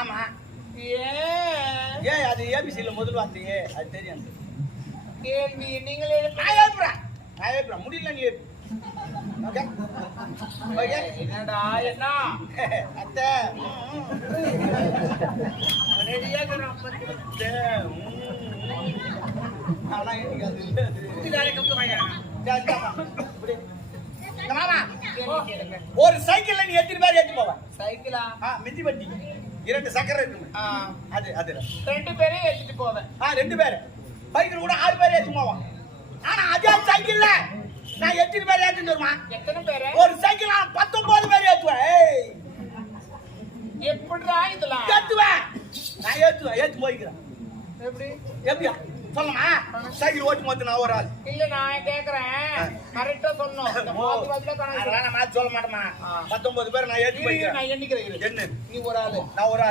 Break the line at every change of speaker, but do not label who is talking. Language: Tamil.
ஆமா.
ஏன்?
அது ஏபிசியில் முதல் வார்த்தையே. அது தெரியும்.
கேள்வி நீங்களே
நான் ஏப்புறேன் நான் முடியல நீ
என்னடா என்ன?
அத்தை. ஆனா எனக்கு அது மாமா ஒரு சைக்கிள்ல நீ எத்தனை பேர் ஏத்தி போவ?
சைக்கிளா?
மிதி வண்டி. இரண்டு சக்கரம் இருக்கு அது அது.
ரெண்டு பேரையும் ஏத்திட்டு போவேன்.
ஆ ரெண்டு பேர். பைக்கில் கூட ஆறு பேர் ஏத்தி போவான் ஆனா அதே சைக்கிள்ல நான் எத்தனை பேர் ஏத்திட்டு வருமா?
எத்தனை பேரு?
ஒரு சைக்கிள் நான் பத்தொன்பது பேர் ஏய்,
எப்படிடா இதெல்லாம்?
ஏத்துவேன். நான் ஏத்துவேன். ஏத்து போய்க்கிறேன்.
எப்படி?
எப்படியா? சொல்லமா? சைக்கிள் ஓட்டி மொத்தம் நான் ஒரு ஆள்.
இல்ல நான் கேக்குறேன். கரெக்டா சொன்னோம். மாத்து
அதெல்லாம் நான் மாத்தி சொல்ல மாட்டேமா. பத்தொன்பது பேர் நான்
எண்ணிக்கிறேன்.
என்ன?
நீ ஒரு ஆளு.
நான் ஒரு ஆள்.